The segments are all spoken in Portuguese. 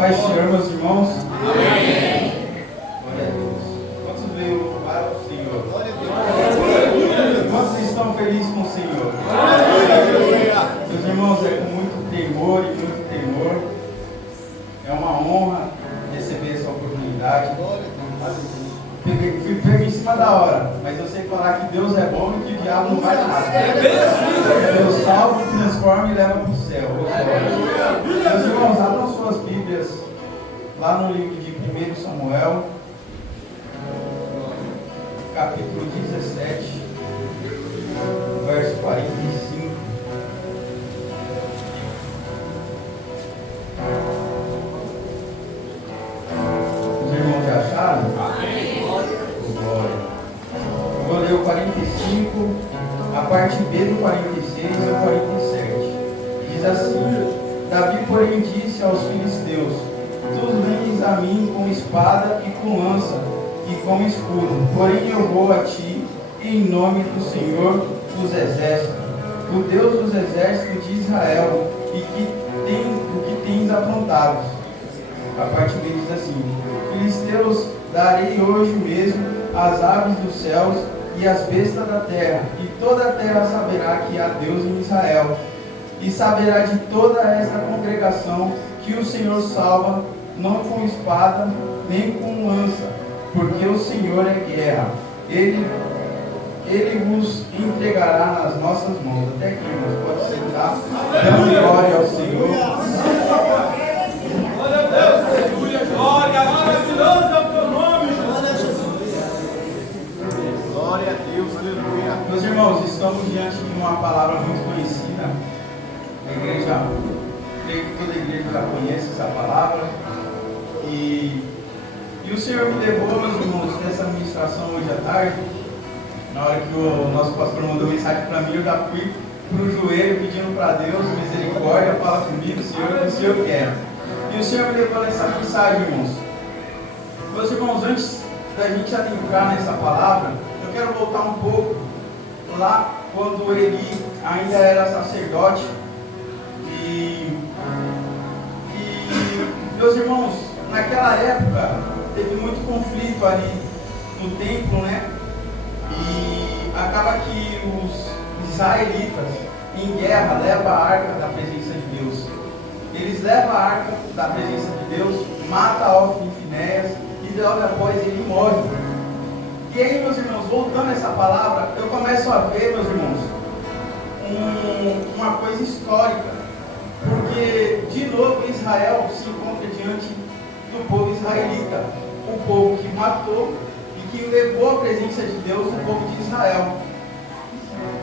Pai, Senhor, meus irmãos. Amém. Glória a Deus. Quantos veio louvar o Senhor? Glória a Deus. Quantos estão felizes com o Senhor? Meus irmãos, é com muito temor e muito temor. É uma honra receber essa oportunidade. Fui pego em cima da hora, mas eu sei falar que Deus é bom e que o diabo não vai nada. Deus salva, transforma e leva para o céu. Meus irmãos, abram suas Bíblias lá no livro de 1 Samuel, capítulo 17, verso 45. Os irmãos já acharam? Amém. Glória. Eu vou ler o 45, a parte B do 46 ao 47. Diz assim: Davi, porém, disse aos filisteus: Tu vens a mim com espada e com lança e com escudo, porém eu vou a ti em nome do Senhor dos exércitos, o Deus dos exércitos de Israel, e o que tens afrontado. A parte B diz assim: Filisteus, darei hoje mesmo as aves dos céus e as bestas da terra, e toda a terra saberá que há Deus em Israel, e saberá de toda esta congregação que o Senhor salva, não com espada, nem com lança, porque o Senhor é guerra. Ele vos entregará nas nossas mãos. Até aqui, irmãos, pode sentar. Dando glória ao Senhor. Glória a Deus, aleluia, glória, maravilhoso é o teu nome, glória a Deus, aleluia. Meus irmãos, estamos diante de uma palavra muito conhecida. A igreja, creio que toda a igreja já conhece essa palavra. E o Senhor me levou, meus irmãos, nessa ministração hoje à tarde. Na hora que o nosso pastor mandou mensagem para mim, eu já fui para o joelho pedindo para Deus misericórdia, fala comigo, Senhor, o que o Senhor quer. E o Senhor me levou nessa mensagem, irmãos. Meus irmãos, antes da gente adentrar nessa palavra, eu quero voltar um pouco lá quando Eli ainda era sacerdote. E meus irmãos, naquela época teve muito conflito ali no templo, né? E acaba que os israelitas em guerra levam a arca da presença de Deus. Eles levam a arca da presença de Deus, matam Ofni e Finéias e logo após ele morre. E aí, meus irmãos, voltando a essa palavra, eu começo a ver, meus irmãos, uma coisa histórica. Porque de novo Israel se encontra diante do povo israelita, o povo que matou e que levou a presença de Deus, o povo de Israel.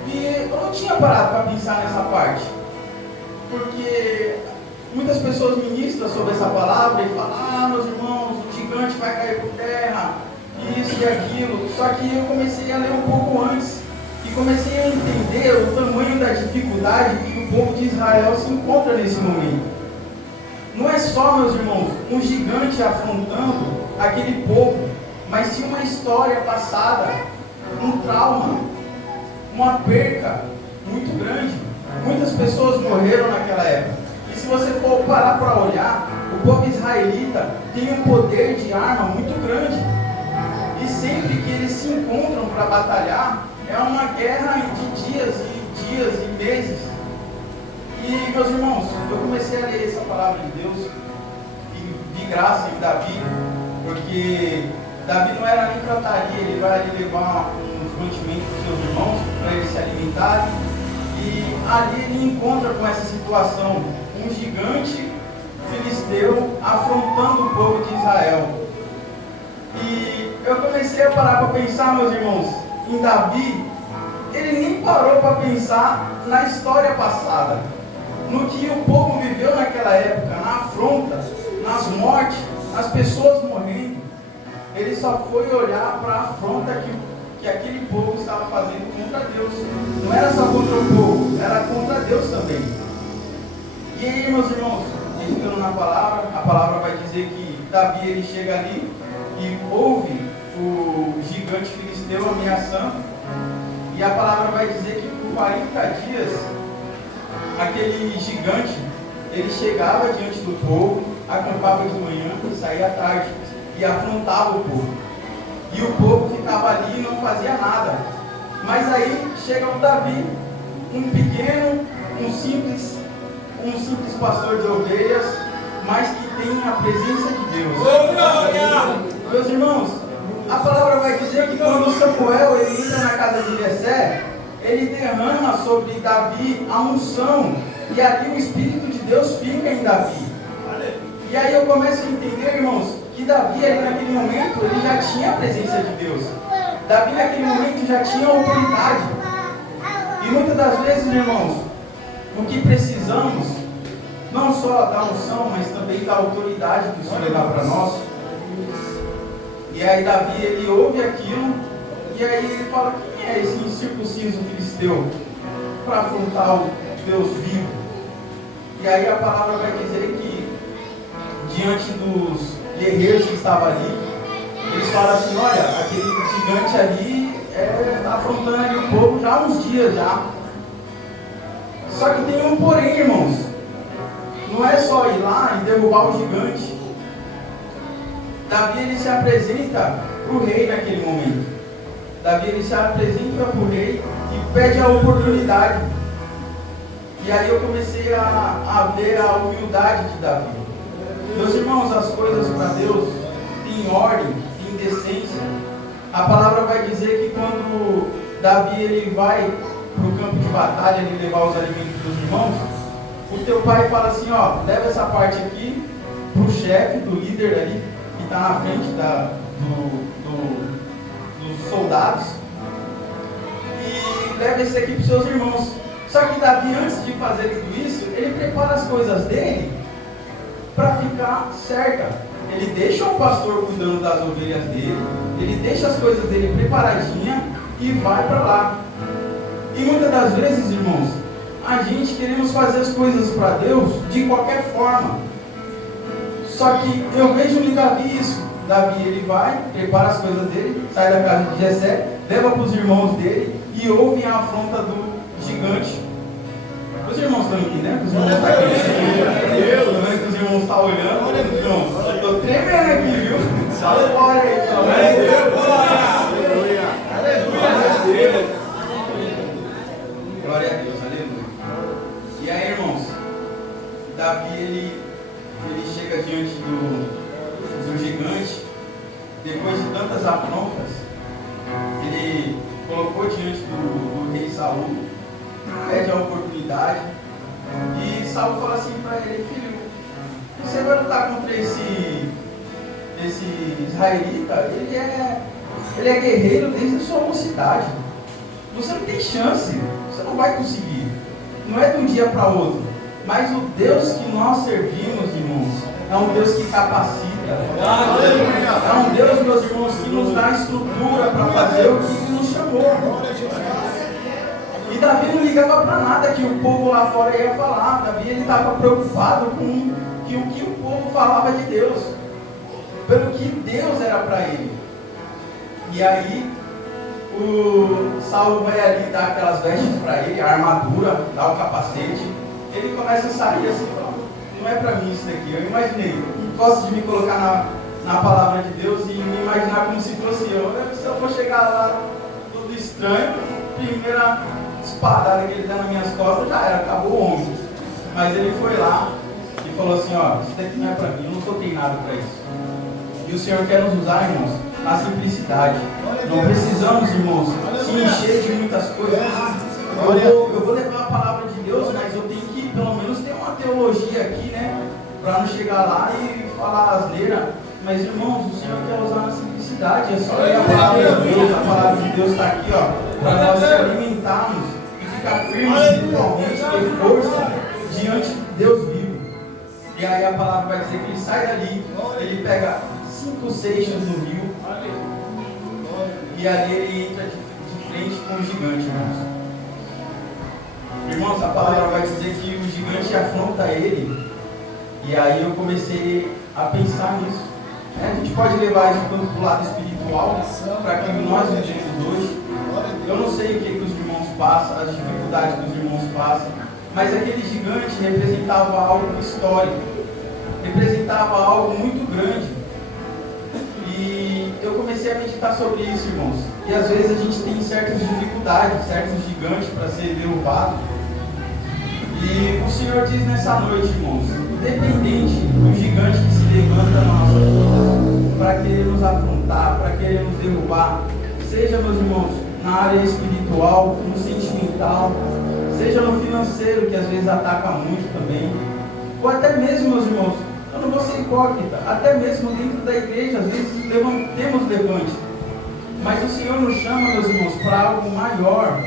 E eu não tinha parado para pensar nessa parte, porque muitas pessoas ministram sobre essa palavra e falam: meus irmãos, o gigante vai cair por terra, isso e aquilo. Só que eu comecei a ler um pouco antes e comecei a entender o tamanho da dificuldade que o povo de Israel se encontra nesse momento. Não é só, meus irmãos, um gigante afrontando aquele povo, mas sim uma história passada, um trauma, uma perca muito grande. Muitas pessoas morreram naquela época. E se você for parar para olhar, o povo israelita tem um poder de arma muito grande. E sempre que eles se encontram para batalhar, é uma guerra de dias e meses. E, meus irmãos, eu comecei a ler essa palavra de Deus e vi graça em Davi, porque Davi não era nem trataria, ele vai ali levar uns mantimentos para os seus irmãos, para eles se alimentarem. E ali ele encontra com essa situação, um gigante filisteu afrontando o povo de Israel. E eu comecei a parar para pensar, meus irmãos, em Davi. Ele nem parou para pensar na história passada, no que o povo viveu naquela época, na afronta, nas mortes, nas pessoas morrendo. Ele só foi olhar para a afronta que aquele povo estava fazendo contra Deus. Não era só contra o povo, era contra Deus também. E aí, meus irmãos, entrando na palavra, a palavra vai dizer que Davi ele chega ali e ouve o gigante filisteu ameaçando. E a palavra vai dizer que por 40 dias aquele gigante ele chegava diante do povo acampava de manhã e saía à tarde e afrontava o povo. E o povo ficava ali e não fazia nada. Mas aí chega o Davi, um pequeno, um simples pastor de ovelhas, mas que tem a presença de Deus. Meus irmãos, a palavra vai dizer que quando Samuel ele entra na casa de Jessé, ele derrama sobre Davi a unção, e ali o Espírito de Deus fica em Davi. E aí eu começo a entender, irmãos, que Davi ali naquele momento, ele já tinha a presença de Deus. Davi naquele momento já tinha autoridade. E muitas das vezes, irmãos, o que precisamos, não só da unção, mas também da autoridade que o Senhor dá para nós. E aí Davi, ele ouve aquilo, e aí ele fala: quem é esse incircunciso filisteu para afrontar o Deus vivo? E aí a palavra vai dizer que, diante dos guerreiros que estavam ali, eles falam assim: olha, aquele gigante ali está afrontando ali o povo já há uns dias já. Só que tem um porém, irmãos. Não é só ir lá e derrubar o gigante. Davi, ele se apresenta para o rei naquele momento. Davi, ele se apresenta para o rei e pede a oportunidade. E aí eu comecei a ver a humildade de Davi. Meus irmãos, as coisas para Deus têm ordem, têm decência. A palavra vai dizer que quando Davi ele vai para o campo de batalha, ele levar os alimentos dos irmãos, o teu pai fala assim: ó, leva essa parte aqui para o chefe, do líder ali, que está na frente dos soldados, e leva esse aqui para os seus irmãos. Só que Davi, antes de fazer tudo isso, ele prepara as coisas dele para ficar certa. Ele deixa o pastor cuidando das ovelhas dele, ele deixa as coisas dele preparadinha e vai para lá. E muitas das vezes, irmãos, a gente queremos fazer as coisas para Deus de qualquer forma. Só que eu vejo em Davi isso. Davi, ele vai, prepara as coisas dele, sai da casa de Jessé, leva para os irmãos dele e ouvem a afronta do gigante. Os irmãos estão entendendo? Os irmãos estão aqui. Os irmãos estão olhando. Irmãos, eu estou tremendo aqui, viu? Salve glória aí, glória a Deus, aleluia. E aí, irmãos, Davi, ele chega diante do gigante, depois de tantas afrontas, ele colocou diante do rei Saul, pede a oportunidade, e Saul fala assim para ele: filho, você vai lutar contra esse israelita, ele é guerreiro desde a sua mocidade, você não tem chance, você não vai conseguir, não é de um dia para outro. Mas o Deus que nós servimos, irmãos, é um Deus que capacita. É um Deus, meus irmãos, que nos dá estrutura para fazer o que nos chamou. E Davi não ligava para nada que o povo lá fora ia falar. Davi, ele estava preocupado com o que o povo falava de Deus, pelo que Deus era para ele. E aí o Saulo vai ali dar aquelas vestes para ele, a armadura, dá o capacete. Ele começa a sair assim, não é para mim isso daqui. Eu imaginei, gosto de me colocar na palavra de Deus e me imaginar como se fosse eu. Se eu for chegar lá tudo estranho, primeira espadada que ele dá nas minhas costas, já era, acabou o ombro. Mas ele foi lá e falou assim: ó, isso daqui não é para mim, eu não sou treinado para isso. E o Senhor quer nos usar, irmãos, na simplicidade. Não precisamos, irmãos, se encher de muitas coisas. Eu vou levar a palavra de Deus, mas eu tenho que pelo menos ter uma teologia aqui, né? Para não chegar lá e falar asneira. Mas, irmãos, o Senhor quer usar na simplicidade. É só ler a palavra de Deus. A palavra de Deus está aqui, ó, para nós se alimentarmos e ficar firmes espiritualmente, ter força diante de Deus vivo. E aí a palavra vai dizer que ele sai dali, ele pega 5 seixos no rio, e ali ele entra de frente com o gigante, irmãos. Irmãos, a palavra vai dizer que o gigante afronta ele, e aí eu comecei a pensar nisso. A gente pode levar isso tanto para o lado espiritual, para que nós vivemos hoje. Eu não sei o que os irmãos passam, as dificuldades que os irmãos passam, mas aquele gigante representava algo histórico, representava representava algo muito grande. E eu comecei a meditar sobre isso, irmãos. E às vezes a gente tem certas dificuldades, certos gigantes para ser derrubado. E o Senhor diz nessa noite, irmãos, independente do gigante que se levanta na nossa vida para querer nos afrontar, para querer nos derrubar, seja, meus irmãos, na área espiritual, no sentimental, seja no financeiro, que às vezes ataca muito também, ou até mesmo, meus irmãos, eu não vou ser hipócrita, até mesmo dentro da igreja, às vezes temos levante, mas o Senhor nos chama, meus irmãos, para algo maior.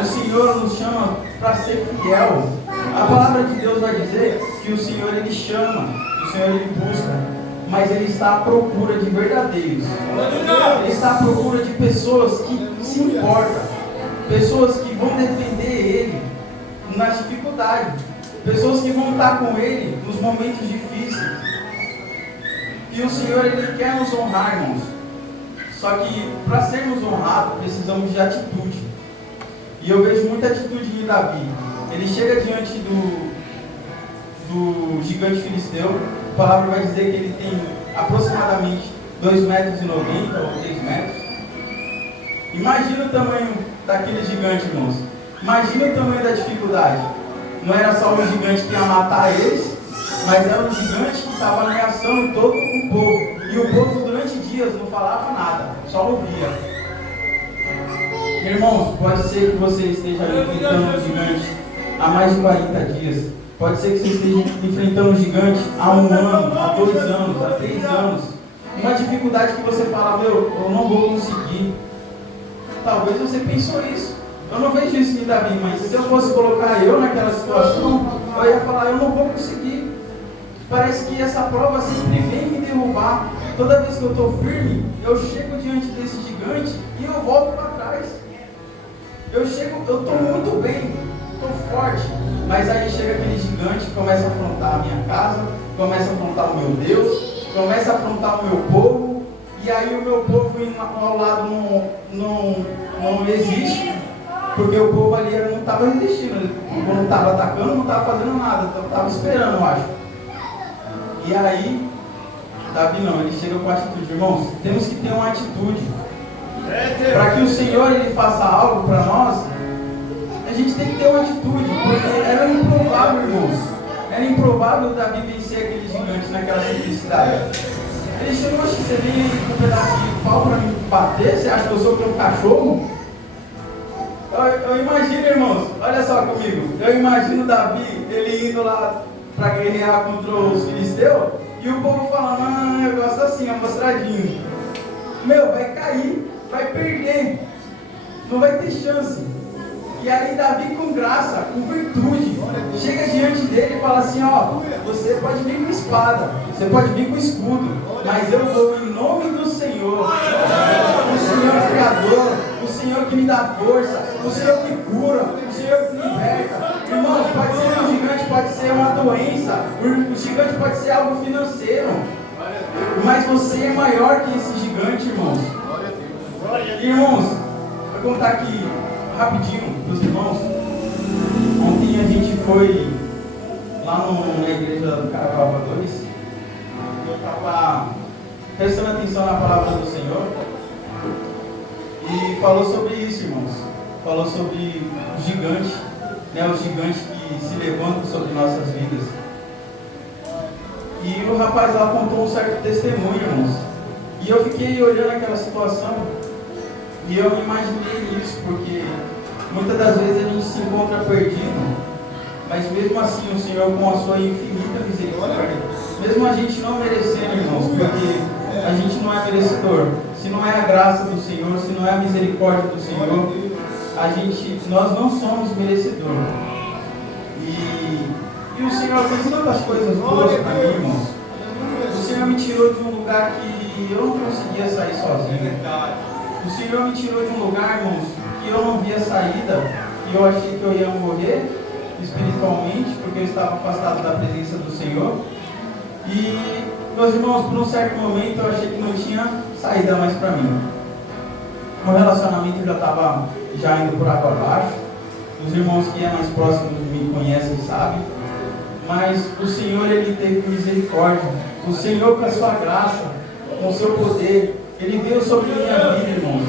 O Senhor nos chama para ser fiel. A palavra de Deus vai dizer que o Senhor Ele chama, o Senhor Ele busca, mas Ele está à procura de verdadeiros. Ele está à procura de pessoas que se importam, pessoas que vão defender Ele nas dificuldades, pessoas que vão estar com Ele nos momentos difíceis. E o Senhor Ele quer nos honrar, irmãos. Só que para sermos honrados precisamos de atitude. E eu vejo muita atitude em Davi. Ele chega diante do gigante filisteu. A palavra vai dizer que ele tem aproximadamente 2,90 metros ou 3 metros. Imagina o tamanho daquele gigante, irmãos. Imagina o tamanho da dificuldade. Não era só um gigante que ia matar eles, mas era um gigante que estava ameaçando todo o povo. E o povo durante dias não falava nada, só ouvia. Irmãos, pode ser que você esteja enfrentando um gigante há mais de 40 dias. Pode ser que você esteja enfrentando um gigante há 1 ano, há 2 anos, há 3 anos. Uma dificuldade que você fala, eu não vou conseguir. Talvez você pensou isso. Eu não vejo isso em Davi, mas se eu fosse colocar eu naquela situação, eu ia falar, eu não vou conseguir. Parece que essa prova sempre vem me derrubar. Toda vez que eu estou firme, eu chego diante desse gigante e eu volto para trás. Eu estou muito bem, estou forte, mas aí chega aquele gigante que começa a afrontar a minha casa, começa a afrontar o meu Deus, começa a afrontar o meu povo, e aí o meu povo ao lado não existe, porque o povo ali não estava resistindo, o povo não estava atacando, não estava fazendo nada, estava esperando, eu acho. E aí, Davi não, ele chega com atitude. Irmãos, temos que ter uma atitude. Para que o Senhor Ele faça algo para nós, a gente tem que ter uma atitude, porque era improvável, irmãos. Era improvável Davi vencer aquele gigante naquela simplicidade. Ele chegou, você vem aí com um pedaço de pau para me bater? Você acha que eu sou um cachorro? Eu imagino, irmãos, olha só comigo. Eu imagino Davi, ele indo lá para guerrear contra os filisteus, e o povo falando, eu gosto assim, amostradinho. Vai cair, vai perder, não vai ter chance. E aí Davi com graça, com virtude, chega diante dele e fala assim, você pode vir com espada, você pode vir com escudo, mas eu vou em nome do Senhor, o Senhor Criador, o Senhor que me dá força, o Senhor que cura, o Senhor que liberta. Irmãos, pode ser um gigante, pode ser uma doença, o gigante pode ser algo financeiro, mas você é maior que esse gigante, irmãos. Irmãos, vou contar aqui rapidinho para os irmãos. Ontem a gente foi lá na igreja do Caraguá 2, eu estava prestando atenção na palavra do Senhor e falou sobre isso, irmãos. Falou sobre o gigante, o gigante que se levanta sobre nossas vidas. E o rapaz lá contou um certo testemunho, irmãos. E eu fiquei olhando aquela situação e eu imaginei isso, porque muitas das vezes a gente se encontra perdido, mas mesmo assim o Senhor, com a sua infinita misericórdia, mesmo a gente não merecendo, irmãos, porque a gente não é merecedor. Se não é a graça do Senhor, se não é a misericórdia do Senhor, nós não somos merecedores. E o Senhor fez tantas coisas boas para mim, irmãos. O Senhor me tirou de um lugar que eu não conseguia sair sozinho. O Senhor me tirou de um lugar, irmãos, que eu não via saída, e eu achei que eu ia morrer espiritualmente, porque eu estava afastado da presença do Senhor. E, meus irmãos, por um certo momento eu achei que não tinha saída mais para mim. O relacionamento já estava indo por água abaixo. Os irmãos que é mais próximos de mim conhecem, sabem. Mas o Senhor, Ele teve misericórdia misericórdia. O Senhor, com a sua graça, com o seu poder, Ele veio sobre a minha vida, irmãos.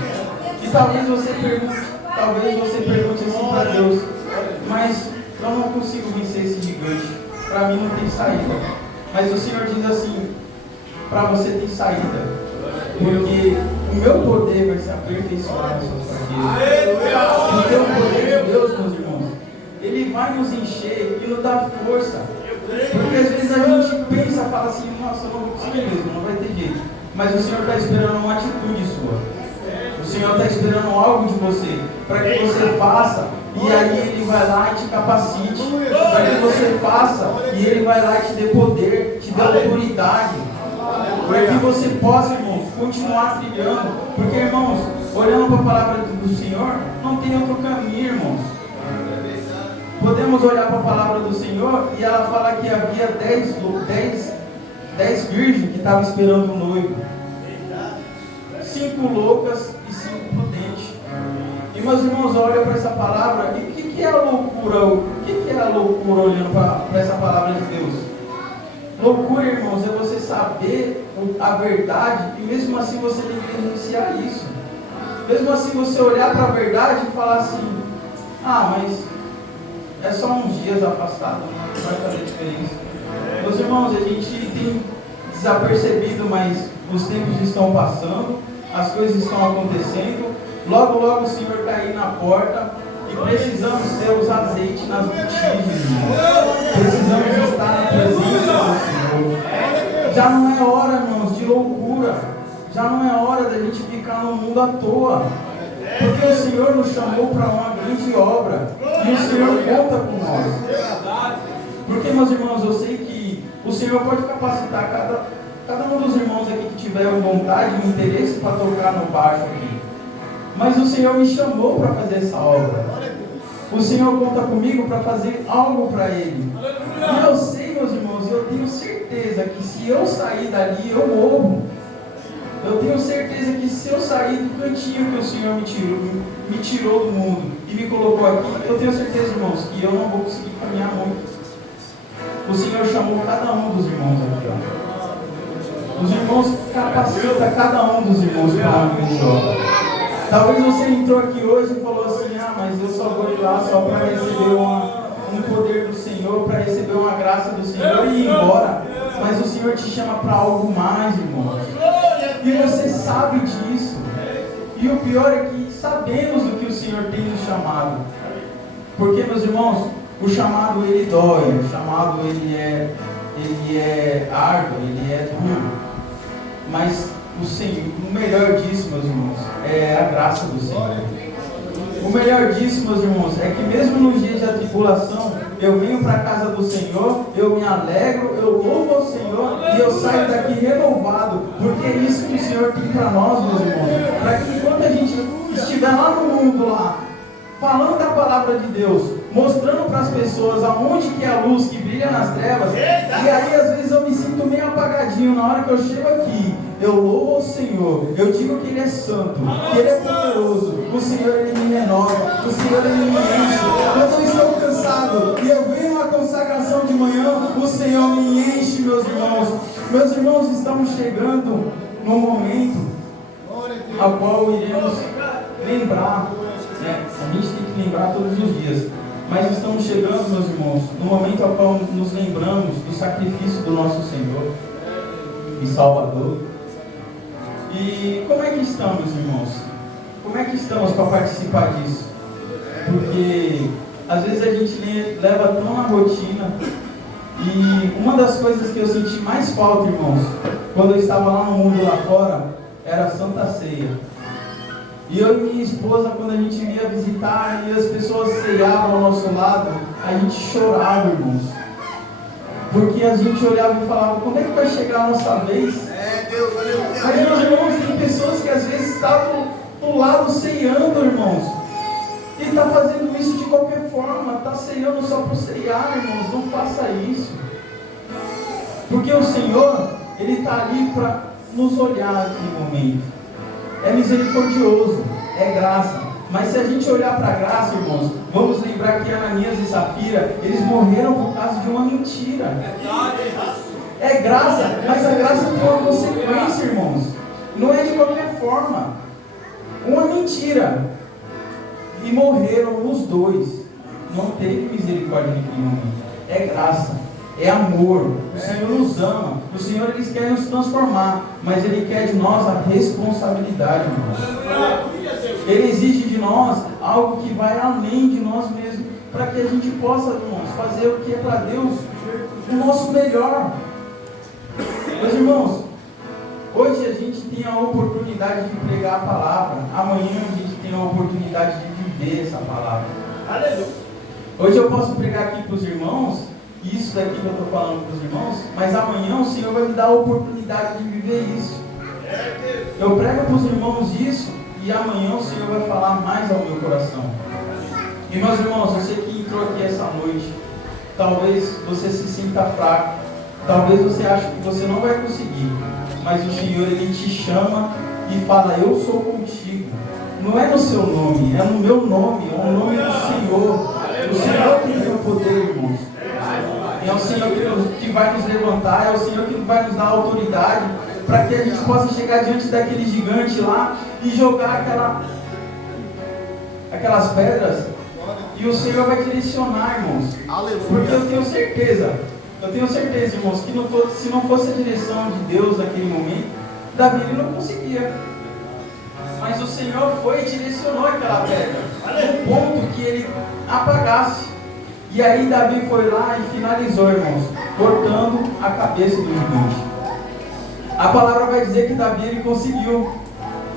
E talvez você pergunte assim para Deus: mas eu não consigo vencer esse gigante, para mim não tem saída. Mas o Senhor diz assim: para você tem saída, porque o meu poder vai se aperfeiçoar na sua fraqueza. Porque o poder de Deus, meus irmãos, Ele vai nos encher e nos dar força. Porque às vezes a gente pensa, fala assim: nossa, eu não vou conseguir mesmo, não vai ter jeito. Mas o Senhor está esperando uma atitude sua. O Senhor está esperando algo de você, para que você faça, e aí Ele vai lá e te capacite, para que você faça, e Ele vai lá e te dê poder, te dê autoridade, para que você possa, irmãos, continuar trilhando. Porque, irmãos, olhando para a palavra do Senhor, não tem outro caminho, irmãos. Podemos olhar para a palavra do Senhor e ela fala que havia 10 virgens que estavam esperando o noivo. 5 loucas e 5 prudentes. E meus irmãos, olham para essa palavra, e o que é a loucura? O que é a loucura olhando para essa palavra de Deus? Loucura, irmãos, é você saber a verdade e mesmo assim você negligenciar isso. Mesmo assim você olhar para a verdade e falar assim: ah, mas é só uns dias afastado, não vai fazer diferença. Meus irmãos, a gente tem desapercebido, mas os tempos estão passando, as coisas estão acontecendo, logo logo o Senhor está aí na porta e precisamos ter os azeites nas botijas, irmãos. Precisamos estar na presença do Senhor. Já não é hora, irmãos, de loucura, já não é hora da gente ficar no mundo à toa, porque o Senhor nos chamou para uma grande obra e o Senhor conta com nós. Porque, meus irmãos, eu sei que o Senhor pode capacitar cada um dos irmãos aqui que tiver vontade e interesse para tocar no baixo aqui. Mas o Senhor me chamou para fazer essa obra. O Senhor conta comigo para fazer algo para Ele. E eu sei, meus irmãos, eu tenho certeza que se eu sair dali, eu morro. Eu tenho certeza que se eu sair do cantinho que o Senhor me tirou do mundo e me colocou aqui, eu tenho certeza, irmãos, que eu não vou conseguir caminhar muito. O Senhor chamou cada um dos irmãos aqui, ó. Os irmãos capacitam cada um dos irmãos para uma grande obra. Talvez você entrou aqui hoje e falou assim: ah, mas eu só vou ir lá só para receber um poder do Senhor, para receber uma graça do Senhor e ir embora. Mas o Senhor te chama para algo mais, irmãos. E você sabe disso. E o pior é que sabemos do que o Senhor tem nos chamado. Porque, meus irmãos, o chamado ele dói, o chamado ele é árduo, ele é duro. Mas o Senhor, o melhor disso, meus irmãos, é a graça do Senhor. O melhor disso, meus irmãos, é que mesmo nos dias da tribulação, eu venho para a casa do Senhor, eu me alegro, eu louvo ao Senhor e eu saio daqui renovado, porque é isso que o Senhor tem para nós, meus irmãos. Para que enquanto a gente estiver lá no mundo, lá, falando da palavra de Deus, mostrando para as pessoas aonde que é a luz que brilha nas trevas, e aí às vezes eu me sinto meio apagadinho na hora que eu chego aqui. Eu louvo ao Senhor, eu digo que Ele é santo, que Ele é poderoso, o Senhor Ele me renova, o Senhor Ele me enche. Quando eu estou cansado e eu venho uma consagração de manhã, o Senhor me enche, meus irmãos. Meus irmãos, estamos chegando no momento ao qual iremos lembrar, né? A gente tem que lembrar todos os dias, mas estamos chegando, meus irmãos, no momento ao qual nos lembramos do sacrifício do nosso Senhor e Salvador. E como é que estamos, irmãos? Como é que estamos para participar disso? Porque às vezes a gente leva tão na rotina. E uma das coisas que eu senti mais falta, irmãos, quando eu estava lá no mundo lá fora, era a Santa Ceia. E eu e minha esposa, quando a gente ia visitar e as pessoas ceiavam ao nosso lado, a gente chorava, irmãos. Porque a gente olhava e falava: quando é que vai chegar a nossa vez? Mas, meus irmãos, tem pessoas que às vezes estavam do lado ceiando, irmãos, e está fazendo isso de qualquer forma, está ceiando só por ceiar, irmãos. Não faça isso, porque o Senhor, Ele está ali para nos olhar naquele momento. É misericordioso, é graça. Mas se a gente olhar para a graça, irmãos, vamos lembrar que Ananias e Safira, eles morreram por causa de uma mentira. É É graça, mas a graça tem uma consequência, irmãos. Não é de qualquer forma. Uma mentira. E morreram os dois. Não teve misericórdia naquele momento. É graça, é amor. O Senhor nos ama. O Senhor Ele quer nos transformar, mas Ele quer de nós a responsabilidade, irmãos. Ele exige de nós algo que vai além de nós mesmos, para que a gente possa, irmãos, fazer o que é para Deus o nosso melhor. Meus irmãos, hoje a gente tem a oportunidade de pregar a palavra. Amanhã a gente tem a oportunidade de viver essa palavra. Aleluia. Hoje eu posso pregar aqui para os irmãos, isso daqui que eu estou falando para os irmãos, mas amanhã o Senhor vai me dar a oportunidade de viver isso. Eu prego para os irmãos isso, e amanhã o Senhor vai falar mais ao meu coração. E meus irmãos, você que entrou aqui essa noite, talvez você se sinta fraco, talvez você ache que você não vai conseguir, mas o Senhor Ele te chama e fala: eu sou contigo. Não é no seu nome, é no meu nome, é no nome do Senhor. O Senhor que tem o poder, irmãos. É o Senhor que vai nos levantar, é o Senhor que vai nos dar autoridade para que a gente possa chegar diante daquele gigante lá e jogar aquelas pedras. E o Senhor vai direcionar, irmãos. Aleluia. Porque eu tenho certeza, irmãos, que se não fosse a direção de Deus naquele momento, Davi ele não conseguia. Mas o Senhor foi e direcionou aquela pedra, no ponto que ele apagasse. E aí Davi foi lá e finalizou, irmãos, cortando a cabeça do gigante. A palavra vai dizer que Davi ele conseguiu.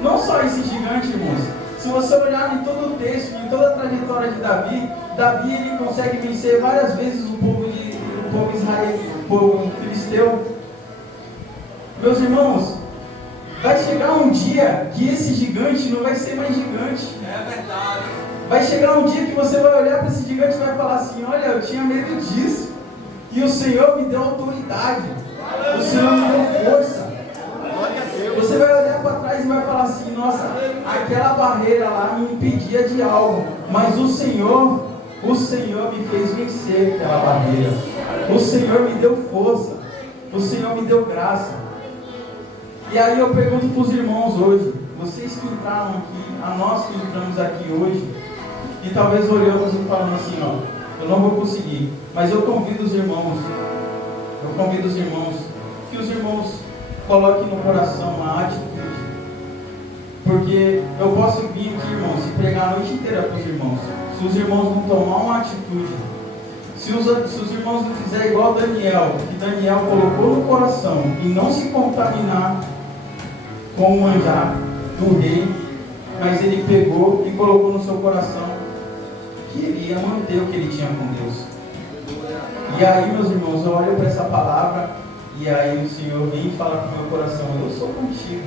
Não só esse gigante, irmãos. Se você olhar em todo o texto, em toda a trajetória de Davi, Davi ele consegue vencer várias vezes o povo Israel, o povo filisteu. Meus irmãos, vai chegar um dia que esse gigante não vai ser mais gigante. É verdade. Vai chegar um dia que você vai olhar para esse gigante e vai falar assim: olha, eu tinha medo disso, e o Senhor me deu autoridade, o Senhor me deu força. Você vai olhar para trás e vai falar assim: nossa, aquela barreira lá me impedia de algo, mas o Senhor me fez vencer aquela barreira. O Senhor me deu força, o Senhor me deu graça. E aí eu pergunto para os irmãos hoje, vocês que entraram aqui, a nós que entramos aqui hoje, e talvez olhamos e falamos assim: ó, eu não vou conseguir, mas eu convido os irmãos que os irmãos coloquem no coração a atitude. Porque eu posso vir aqui, irmãos, e pregar a noite inteira para os irmãos. Se os irmãos não tomar uma atitude, se os irmãos não fizerem igual Daniel, que Daniel colocou no coração e não se contaminar com o manjar do rei, mas ele pegou e colocou no seu coração que ele ia manter o que ele tinha com Deus. E aí, meus irmãos, eu olho para essa palavra e aí o Senhor vem e fala para o meu coração: eu sou contigo.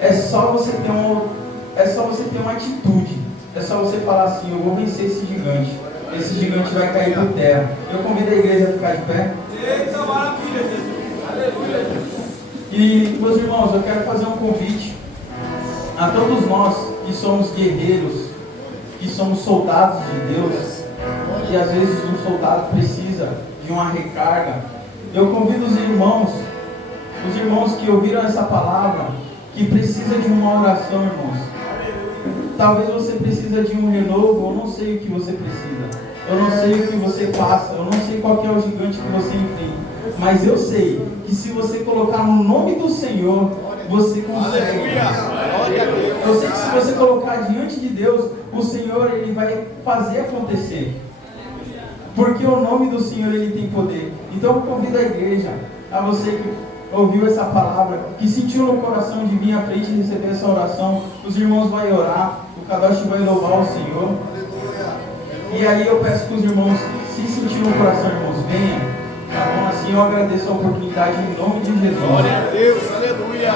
É só você ter uma atitude. É só você falar assim: eu vou vencer esse gigante. Esse gigante vai cair por terra. Eu convido a igreja a ficar de pé. Eita maravilha, Jesus. Aleluia, Jesus. E, meus irmãos, eu quero fazer um convite a todos nós que somos guerreiros, que somos soldados de Deus, e às vezes um soldado precisa de uma recarga. Eu convido os irmãos que ouviram essa palavra, que precisa de uma oração, irmãos. Talvez você precisa de um renovo, eu não sei o que você precisa, eu não sei o que você passa, eu não sei qual que é o gigante que você enfrenta, mas eu sei que se você colocar no nome do Senhor, você consegue. Eu sei que se você colocar diante de Deus, o Senhor ele vai fazer acontecer, porque o nome do Senhor ele tem poder. Então eu convido a igreja, a você que ouviu essa palavra, que sentiu no coração de vir à frente e receber essa oração. Os irmãos vão orar, o Kadosh vai louvar o Senhor. E aí eu peço que os irmãos, se sentir no coração, irmãos, venham. Tá bom? Assim eu agradeço a oportunidade em nome de Jesus. Glória a Deus, aleluia.